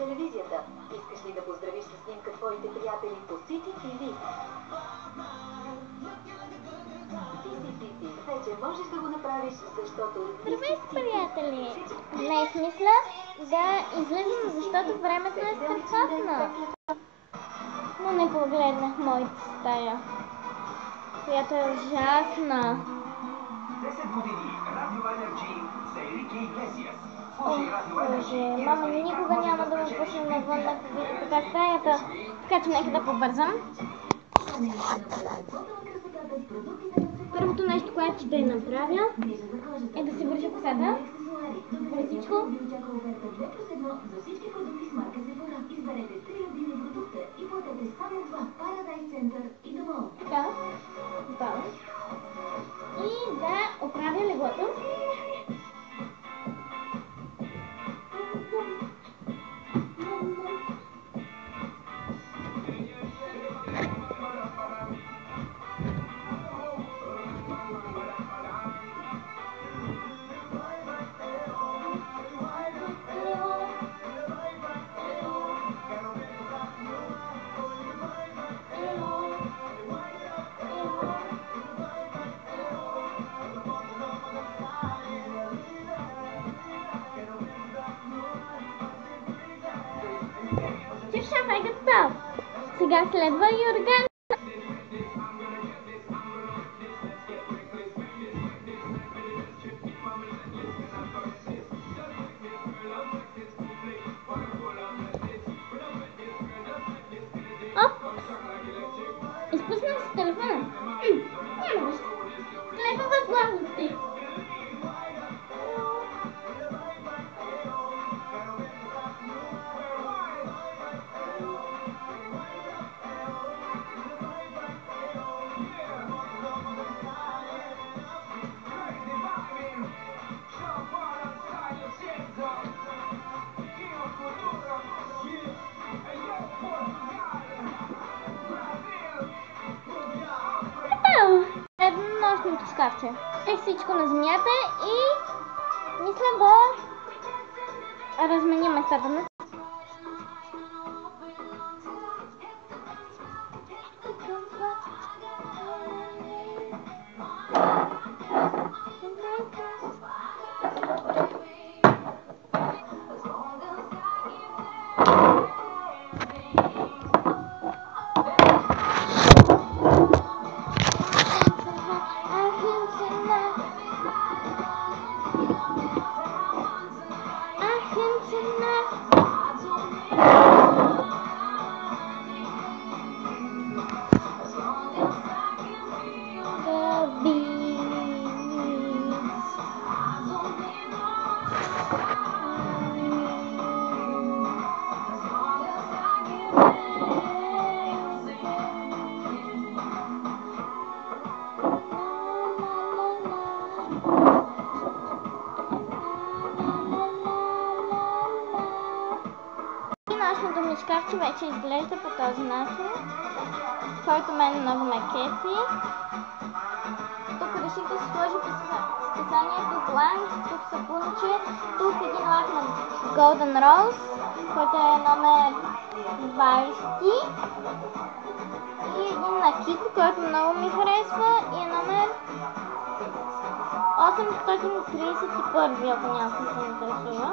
телевизията. Искаш ли да поздравиш с снимка твоите приятели по Сити TV? Ти. Вече можеш да го направиш, защото ти Здравейте, приятели! Днес мисля да излезем, защото времето е страхотно. Но не погледнах моята стая, която е ужасна. 10 години Радио Енерджи за Ерики Иглесиас. Боже, мама никога няма да ме пусне навън, ако види така стаята. Така че нека да побързам. Първото нещо, което ще направя, е да се вържа косата. Бързичко. За всички продукти с марка Sephora изберете 3 любими продукта и платете само 2. Paradise Center и The Mall. Така, готово. И да оправя леглото. Чиф шаф е готов. Сега следва Юрган. Оп! Изпуснах си телефона. Няма нищо. Слепа възглавности. Едно нощното шкафче. Ех всичко на земята и мисля да разменя местата на. Нощното ми шкафче вече изглежда по този начин, който мен много ме кефи. Тук реших да си сложи списанието Blank, тук сапунче, тук един лак на Golden Rose, който е номер 20 и един на Kiko, който много ми харесва и е номер 831, ако някой се интересува.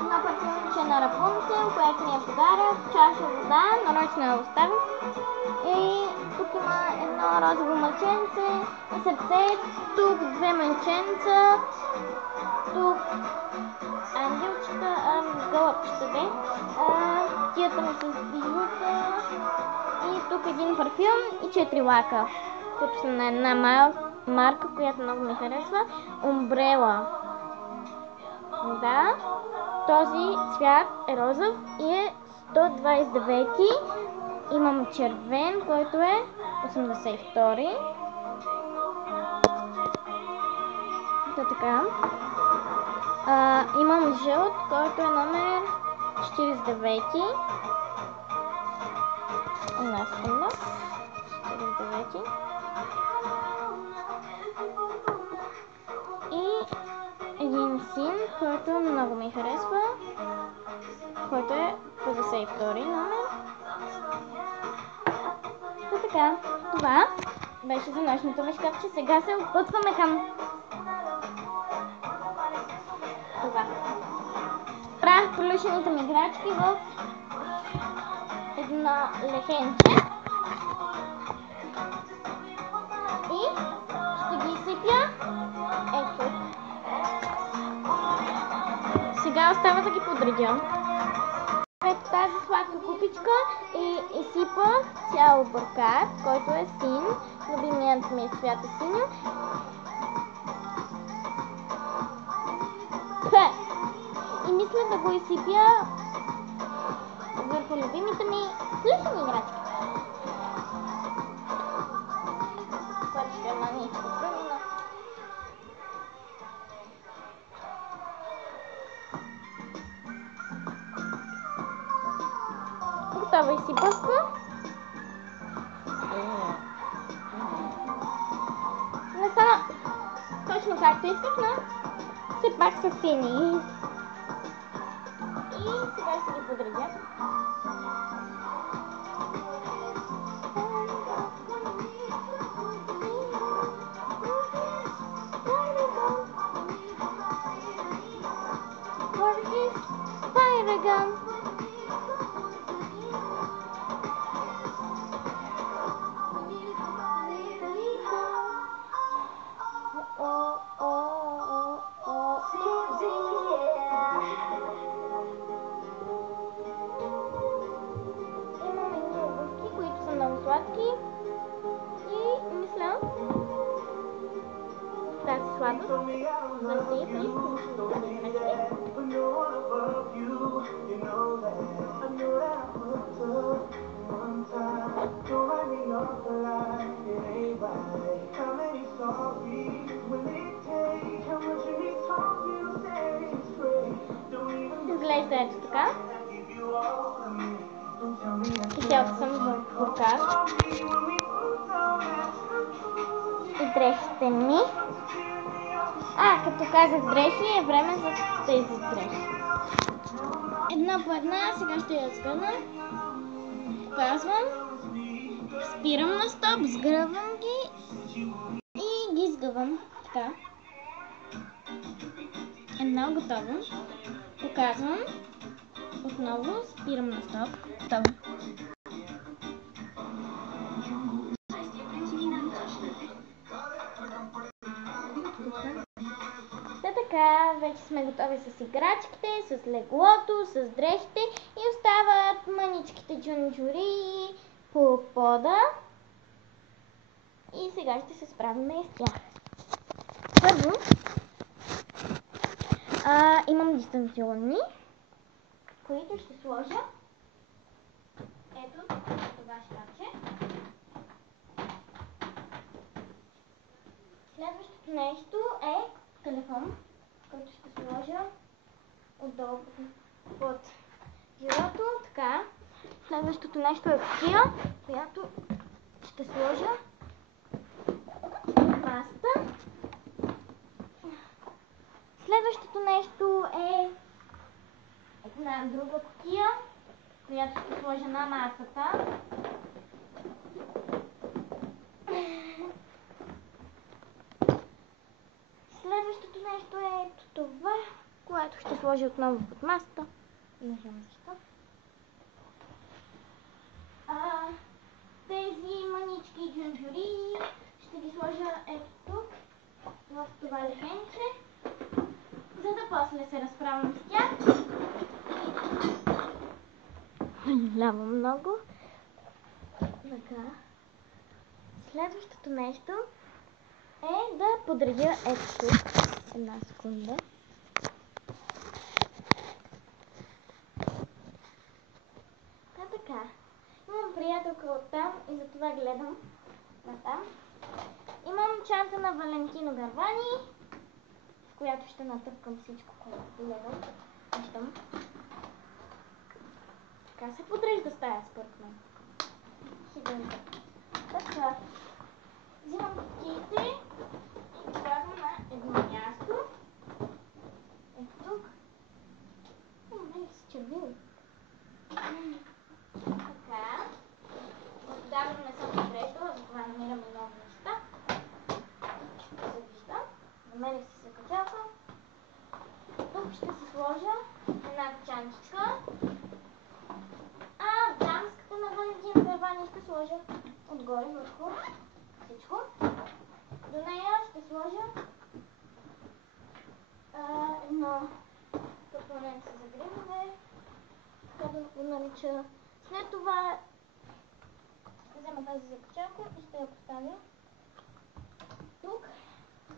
Едно парфюмче на Рапунцел, което ми е подарък, чаша вода, нарочно я оставих. И тук има едно розово мъченце и сърце, тук две мъченца, тук ангелчета, гълъбчета, тията ми с бижута и тук един парфюм и 4 лака, които са на една марка, която много ми харесва, Umbrella. Да, този цвят е розов и е 129. Имам червен, който е 82. Така. Имам жълт, който е номер 49. Една секунда. 49. И един син, който много ми харесва, който е 52 номер. Та така, това беше за нощното ми шкафче. Сега се отпътваме към това. Правих плюшените ми играчки в едно лехенче и ще ги сипя ето. Сега остава да ги подредя. Ето тази сладка купичка и изсипах цял буркат, който е син. Любимият ми е цвят е синьо. И мисля да го изсипя върху любимите ми плюшени играчки. Това ще е маничко пръвно. Готова изсипавка. Не стана точно както исках, но все пак са сини. И сега ще ги подредя. И мисля, тази сладост власти при плюшените играчки. Изглежда ето така. Цялата съм в буркат. И дрехите ми. Като казах дрехи, е време за тези дрехи. Една по една, сега ще я сгъна. Показвам. Спирам на стоп, сгръвам ги и ги сгъвам. Така. Едно готово. Показвам. Отново спирам на стоп. Готово. Така, вече сме готови с играчките, с леглото, с дрехите и остават мъничките джунджури по пода. И сега ще се справим с тях. Първо, имам дистанционни, които ще сложа ето това шкафче. Следващото нещо е телефон, който ще сложа отдолу под бюрото. Така. Следващото нещо е кутия, която ще сложа паста. Следващото нещо е една друга кутия, която ще сложа на масата. Следващото нещо е ето това, което ще сложа отново под масата. Не знам защо. Тези мънички джунджури ще ги сложа ето тук, в това лехенче, за да после се разправям с тях. Съжалявам много. Така. Следващото нещо е да подредя ето тук. Една секунда. Така. Имам приятелка оттам и затова гледам натам. Имам чанта на Валентино Гарвани, в която ще натъпкам всичко, което гледам. Виждам. Така се подрежда стая според мен. Хиден. Така. Взимам кутиите и ги слагам на едно място. намерих си закачалка. Тук ще си сложа една качанчичка. А дамската на Валентин Първани ще сложа отгоре върху всичко. До нея ще сложа едно компонент за грибове, така да го нарича. След това ще взема тази закачалка и ще я поставя тук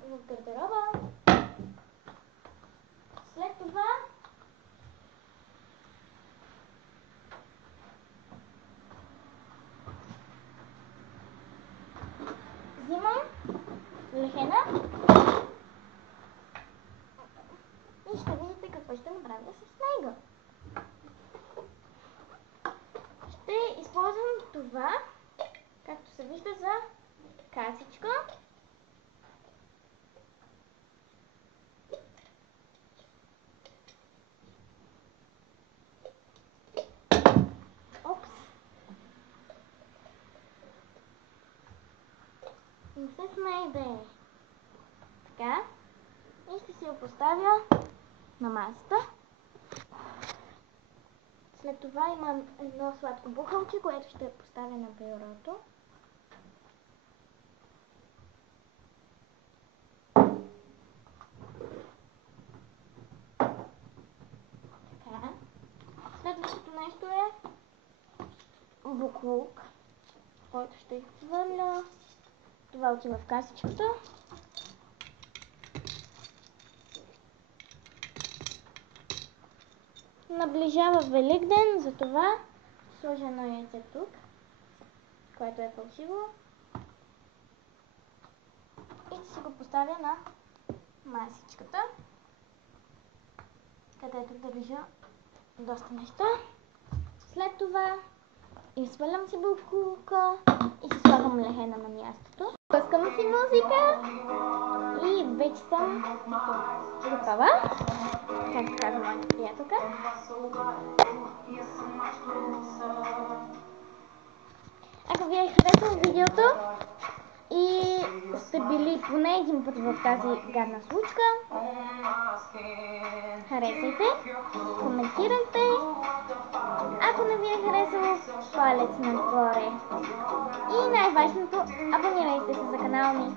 в гардероба. След това взимам лехена и ще видите какво ще направя с него. Ще използвам това, както се вижда, за касичка. Опс! Не се смейте. Така. И ще си я поставя на масата. След това имам едно сладко бухалче, което ще поставя на бюрото. Така. Следващото нещо е буклук, който ще изхвърля. Това отива в касичката. Наближава Великден, затова сложа едно яйце тук, което е фалшиво. И ще си го поставя на масичката, където държа доста неща. След това изсвалям си буклука и си слагам лехена на мястото. Пускам си музика и вече съм готова, както казва моята приятелка. Ако ви е харесало видеото и сте били поне един път в тази гадна случка, харесайте, коментирайте. Ако не ви е харесало, палец нагоре. И най-важното, абонирайте се за канала ми.